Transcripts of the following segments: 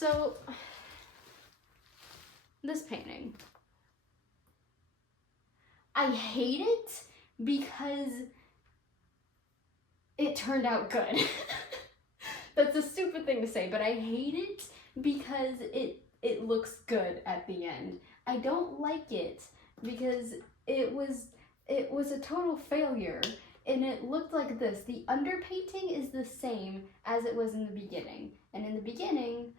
So, this painting. I hate it because it turned out good. That's a stupid thing to say, but I hate it because it looks good at the end. I don't like it because it was a total failure, and it looked like this. The underpainting is the same as it was in the beginning, and in the beginning,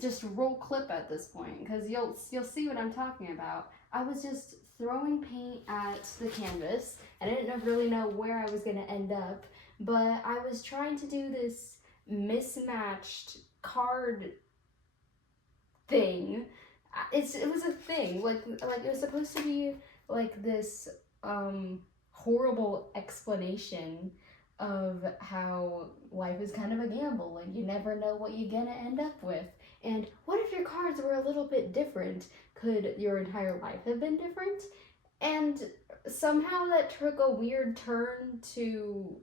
just roll clip at this point because you'll see what I'm talking about. I was just throwing paint at the canvas, and I didn't really know where I was gonna end up, but I was trying to do this mismatched card thing. It was a thing, like it was supposed to be like this horrible explanation of how life is kind of a gamble and you never know what you're gonna end up with. And what if your cards were a little bit different? Could your entire life have been different? And somehow that took a weird turn to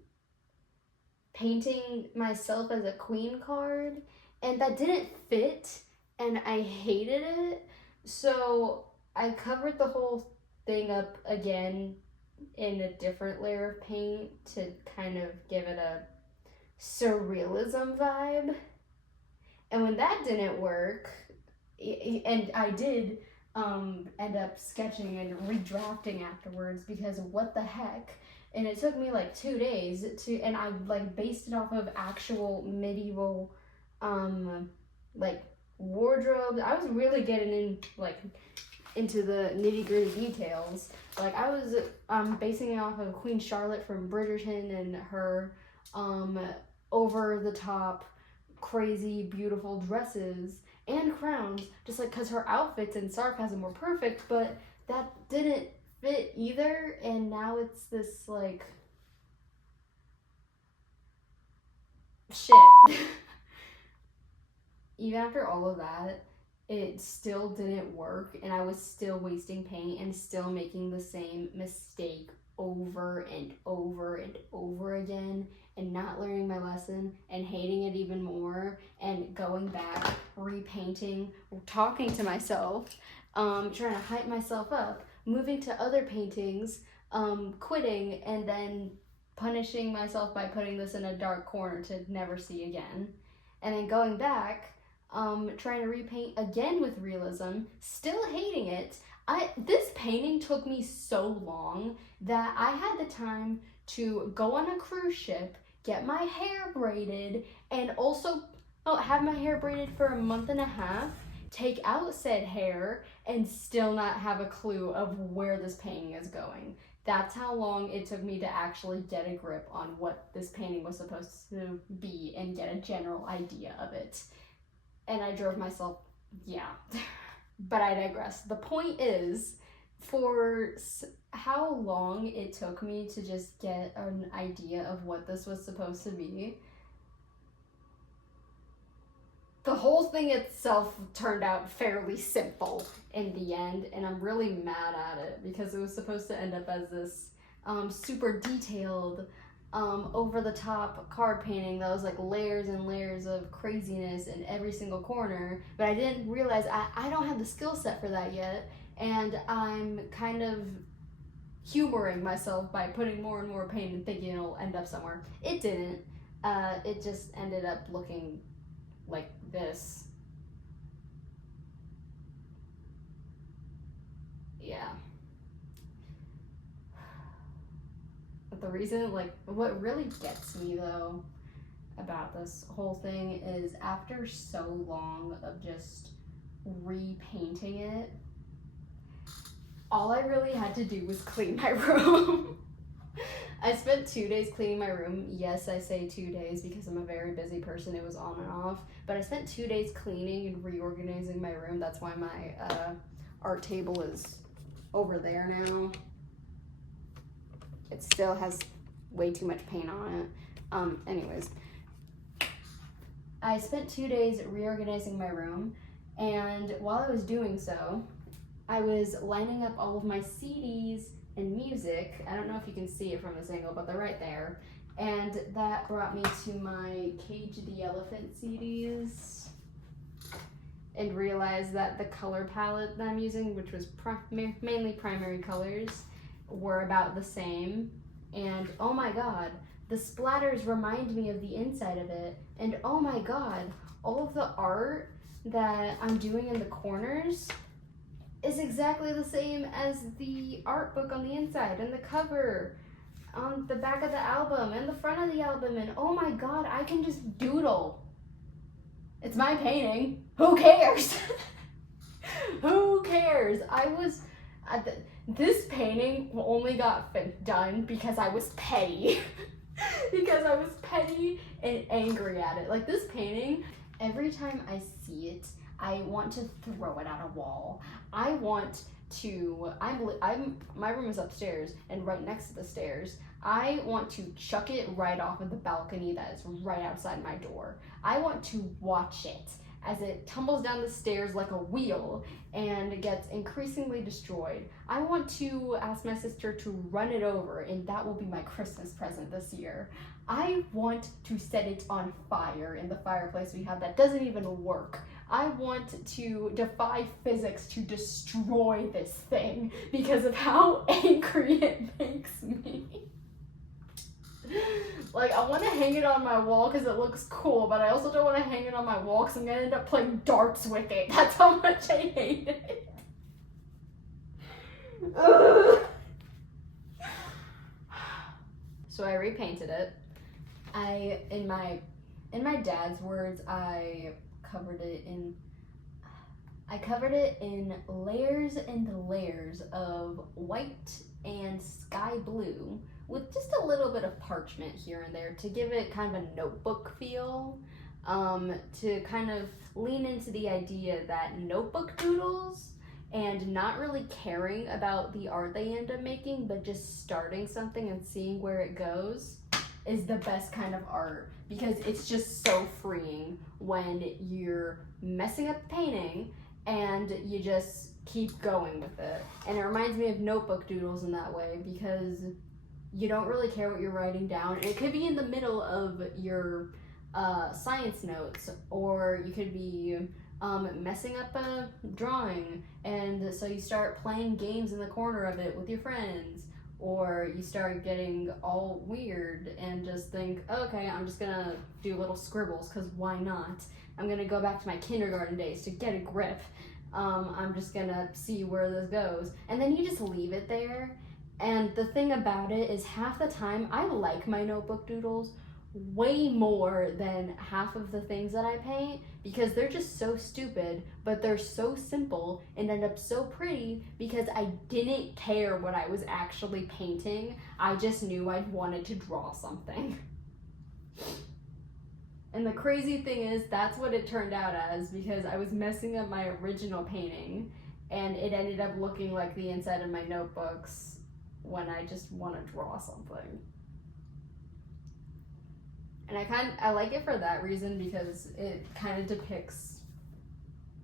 painting myself as a queen card, and that didn't fit, and I hated it. So I covered the whole thing up again in a different layer of paint to kind of give it a surrealism vibe. And when that didn't work, and I did end up sketching and redrafting afterwards because what the heck. And it took me like 2 days and I like based it off of actual medieval like wardrobes. I was really getting into the nitty-gritty details. Like I was basing it off of Queen Charlotte from Bridgerton and her over the top crazy beautiful dresses and crowns, just like because her outfits and sarcasm were perfect, but that didn't fit either, and now it's this like shit. Even after all of that, it still didn't work, and I was still wasting paint and still making the same mistake over and over and over again, and not learning my lesson and hating it even more, and going back, repainting, talking to myself, trying to hype myself up, moving to other paintings, quitting, and then punishing myself by putting this in a dark corner to never see again, and then going back, trying to repaint again with realism, still hating it. This painting took me so long that I had the time to go on a cruise ship, get my hair braided, and also have my hair braided for a month and a half, take out said hair, and still not have a clue of where this painting is going. That's how long it took me to actually get a grip on what this painting was supposed to be and get a general idea of it. And I drove myself, yeah. But I digress. The point is, for how long it took me to just get an idea of what this was supposed to be, the whole thing itself turned out fairly simple in the end, and I'm really mad at it because it was supposed to end up as this super detailed, over-the-top card painting that was like layers and layers of craziness in every single corner, but I didn't realize I don't have the skill set for that yet, and I'm kind of humoring myself by putting more and more paint and thinking it'll end up somewhere. It didn't. It just ended up looking like this. Yeah. But the reason, like, what really gets me though about this whole thing is after so long of just repainting it, all I really had to do was clean my room. I spent 2 days cleaning my room. Yes, I say 2 days because I'm a very busy person. It was on and off. But I spent 2 days cleaning and reorganizing my room. That's why my art table is over there now. It still has way too much paint on it. Anyways, I spent 2 days reorganizing my room. And while I was doing so, I was lining up all of my CDs and music. I don't know if you can see it from this angle, but they're right there. And that brought me to my Cage the Elephant CDs. and realized that the color palette that I'm using, which was mainly primary colors, were about the same. And oh my god, the splatters remind me of the inside of it. And oh my god, all of the art that I'm doing in the corners is exactly the same as the art book on the inside and the cover on the back of the album and the front of the album. And oh my god, I can just doodle. It's my painting. Who cares? Who cares? This painting only got done because I was petty. Because I was petty and angry at it. Like, this painting, every time I see it, I want to throw it at a wall. I want to, my room is upstairs and right next to the stairs. I want to chuck it right off of the balcony that is right outside my door. I want to watch it as it tumbles down the stairs like a wheel and gets increasingly destroyed. I want to ask my sister to run it over, and that will be my Christmas present this year. I want to set it on fire in the fireplace we have that doesn't even work. I want to defy physics to destroy this thing because of how angry it makes me. Like, I want to hang it on my wall because it looks cool, but I also don't want to hang it on my wall because I'm going to end up playing darts with it. That's how much I hate it. So I repainted it. In my dad's words, I covered it in layers and layers of white and sky blue with just a little bit of parchment here and there to give it kind of a notebook feel, to kind of lean into the idea that notebook doodles and not really caring about the art they end up making, but just starting something and seeing where it goes is the best kind of art, because it's just so freeing when you're messing up the painting and you just keep going with it. And it reminds me of notebook doodles in that way, because you don't really care what you're writing down. And it could be in the middle of your science notes, or you could be messing up a drawing, and so you start playing games in the corner of it with your friends, or you start getting all weird and just think, okay, I'm just gonna do little scribbles because why not? I'm gonna go back to my kindergarten days to get a grip. I'm just gonna see where this goes. And then you just leave it there. And the thing about it is, half the time I like my notebook doodles way more than half of the things that I paint, because they're just so stupid, but they're so simple and end up so pretty because I didn't care what I was actually painting. I just knew I wanted to draw something. And the crazy thing is, that's what it turned out as, because I was messing up my original painting and it ended up looking like the inside of my notebooks when I just want to draw something. And I like it for that reason, because it kind of depicts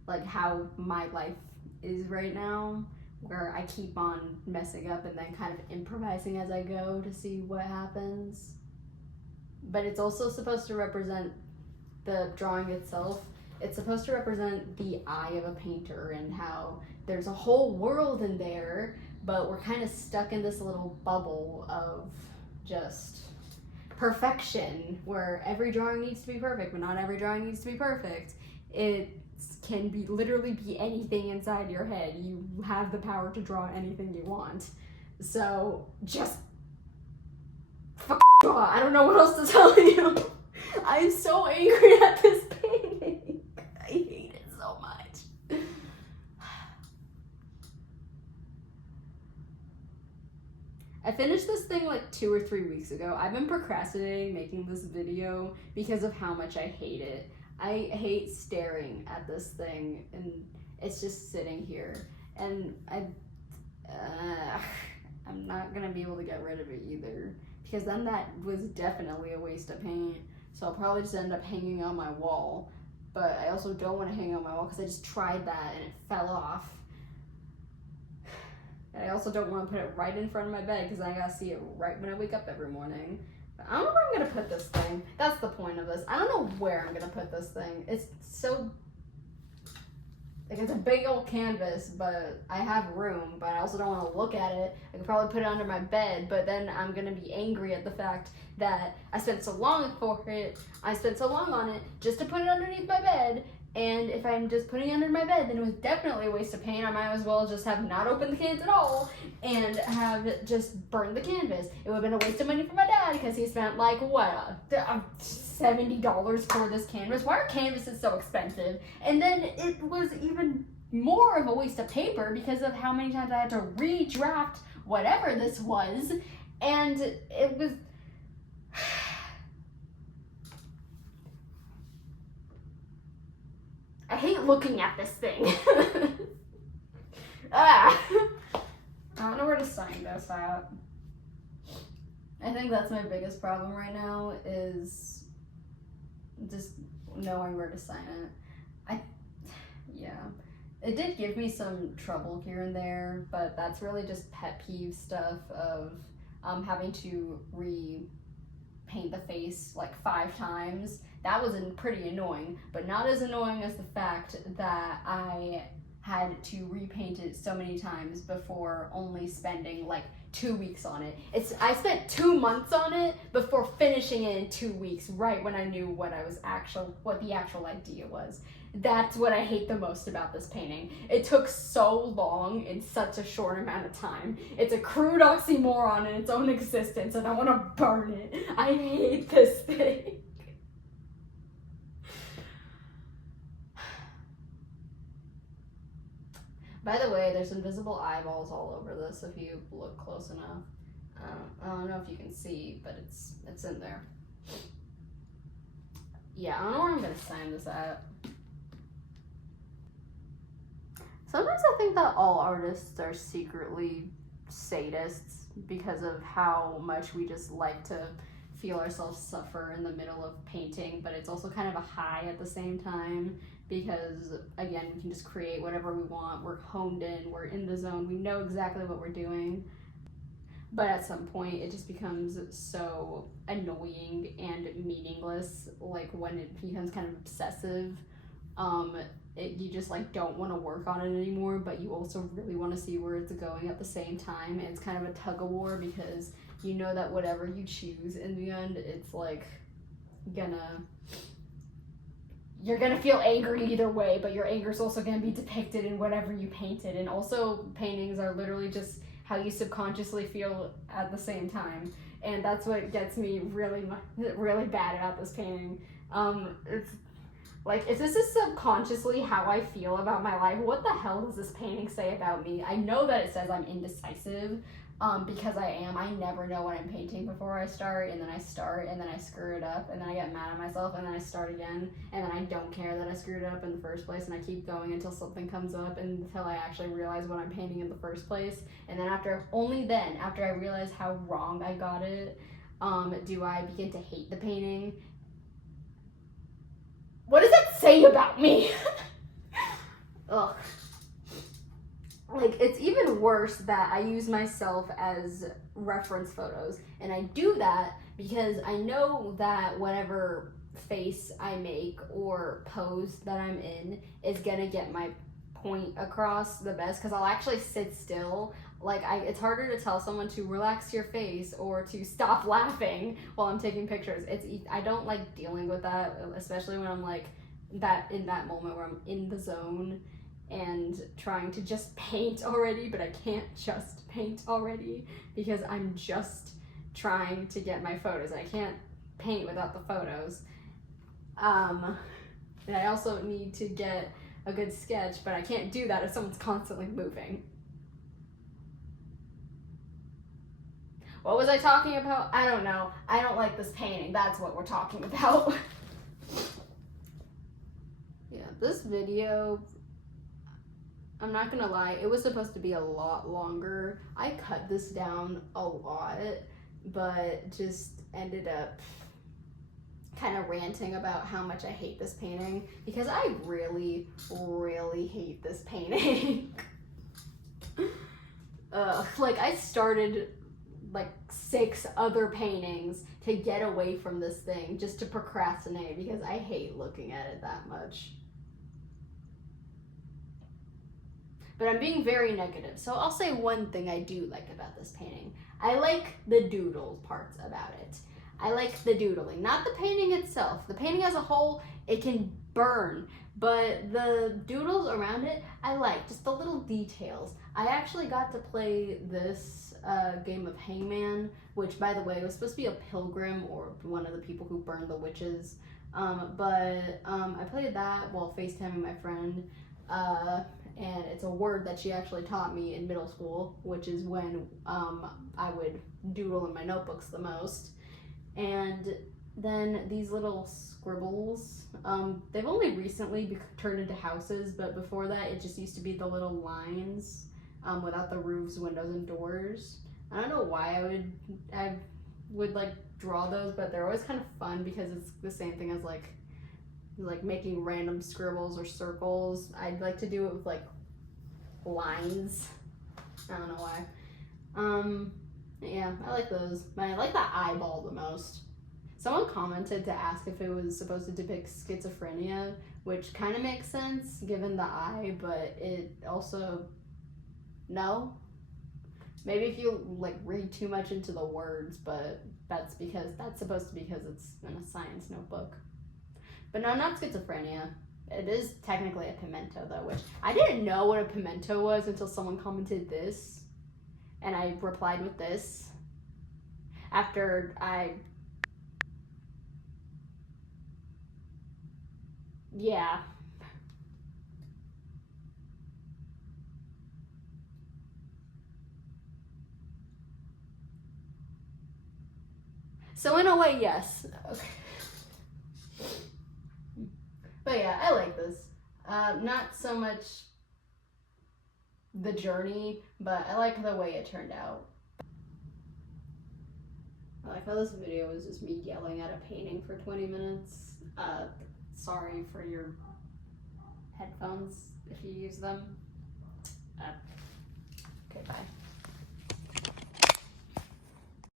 like how my life is right now, where I keep on messing up and then kind of improvising as I go to see what happens. But it's also supposed to represent the drawing itself. It's supposed to represent the eye of a painter and how there's a whole world in there, but we're kind of stuck in this little bubble of just perfection, where every drawing needs to be perfect, but not every drawing needs to be perfect. It can be literally be anything inside your head. You have the power to draw anything you want. So just draw. I don't know what else to tell you. I'm so angry at this painting. I hate it so much. I finished this thing like 2 or 3 weeks ago. I've been procrastinating making this video because of how much I hate it. I hate staring at this thing and it's just sitting here. And I'm not gonna be able to get rid of it either, because then that was definitely a waste of paint. So I'll probably just end up hanging on my wall. But I also don't want to hang on my wall because I just tried that and it fell off. And I also don't want to put it right in front of my bed because I gotta see it right when I wake up every morning. But I don't know where I'm gonna put this thing. That's the point of this. I don't know where I'm gonna put this thing. It's so Like, it's a big old canvas, but I have room, but I also don't want to look at it. I could probably put it under my bed, but then I'm going to be angry at the fact that I spent so long for it. I spent so long on it just to put it underneath my bed. And if I'm just putting it under my bed, then it was definitely a waste of paint. I might as well just have not opened the cans at all and have just burned the canvas. It would have been a waste of money for my dad because he spent like, what, $70 for this canvas. Why are canvases so expensive? And then it was even more of a waste of paper because of how many times I had to redraft whatever this was. And it was... I hate looking at this thing. I don't know where to sign this at. I think that's my biggest problem right now, is just knowing where to sign it. Yeah. It did give me some trouble here and there, but that's really just pet peeve stuff of having to repaint the face like 5 times. That was pretty annoying, but not as annoying as the fact that I had to repaint it so many times before only spending like 2 weeks on it. I spent 2 months on it before finishing it in 2 weeks, right when I knew what the actual idea was. That's what I hate the most about this painting. It took so long in such a short amount of time. It's a crude oxymoron in its own existence, and I want to burn it. I hate this thing. By the way, there's invisible eyeballs all over this if you look close enough. I don't know if you can see, but it's in there. Yeah, I don't know where I'm gonna sign this at. Sometimes I think that all artists are secretly sadists because of how much we just like to feel ourselves suffer in the middle of painting, but it's also kind of a high at the same time because, again, we can just create whatever we want. We're honed in, we're in the zone, we know exactly what we're doing. But at some point, it just becomes so annoying and meaningless, like when it becomes kind of obsessive. You just like don't want to work on it anymore, but you also really want to see where it's going at the same time. And it's kind of a tug of war because you know that whatever you choose in the end, it's like you're gonna feel angry either way, but your anger is also gonna be depicted in whatever you painted. And also, paintings are literally just how you subconsciously feel at the same time, and that's what gets me really bad about this painting. It's like, if this is subconsciously how I feel about my life, what the hell does this painting say about me? I know that it says I'm indecisive, because I am. I never know what I'm painting before I start, and then I start, and then I screw it up, and then I get mad at myself, and then I start again, and then I don't care that I screwed it up in the first place, and I keep going until something comes up, and until I actually realize what I'm painting in the first place, and then after I realize how wrong I got it, do I begin to hate the painting. What does that say about me? Ugh. Like, it's even worse that I use myself as reference photos. And I do that because I know that whatever face I make or pose that I'm in is gonna get my point across the best, because I'll actually sit still. Like, it's harder to tell someone to relax your face or to stop laughing while I'm taking pictures. I don't like dealing with that, especially when I'm like in that moment where I'm in the zone and trying to just paint already, but I can't just paint already because I'm just trying to get my photos. I can't paint without the photos. And I also need to get a good sketch, but I can't do that if someone's constantly moving. What was I talking about? I don't know. I don't like this painting. That's what we're talking about. Yeah, this video, I'm not gonna lie, it was supposed to be a lot longer. I cut this down a lot, but just ended up kind of ranting about how much I hate this painting, because I really, really hate this painting. Like, I started like 6 other paintings to get away from this thing, just to procrastinate, because I hate looking at it that much. but I'm being very negative. So I'll say one thing I do like about this painting. I like the doodle parts about it. I like the doodling, not the painting itself. The painting as a whole, it can burn, but the doodles around it, I like, just the little details. I actually got to play this game of Hangman, which, by the way, was supposed to be a pilgrim or one of the people who burned the witches. But I played that while FaceTiming my friend, and it's a word that she actually taught me in middle school, which is when I would doodle in my notebooks the most. And then these little scribbles, they've only recently turned into houses, but before that it just used to be the little lines without the roofs, windows, and doors. I don't know why I would like draw those, but they're always kind of fun because it's the same thing as like making random scribbles or circles. I'd like to do it with like lines. I don't know why. Yeah, I like those. But I like the eyeball the most. Someone commented to ask if it was supposed to depict schizophrenia, which kind of makes sense given the eye, but it also, no. Maybe if you like read too much into the words, but that's supposed to be because it's in a science notebook. But no, not schizophrenia. It is technically a pimento though, which I didn't know what a pimento was until someone commented this. And I replied with this after yeah. So in a way, yes. Okay. But yeah, I like this. Not so much the journey, but I like the way it turned out. I like how this video was just me yelling at a painting for 20 minutes. Sorry for your headphones if you use them. Okay, bye.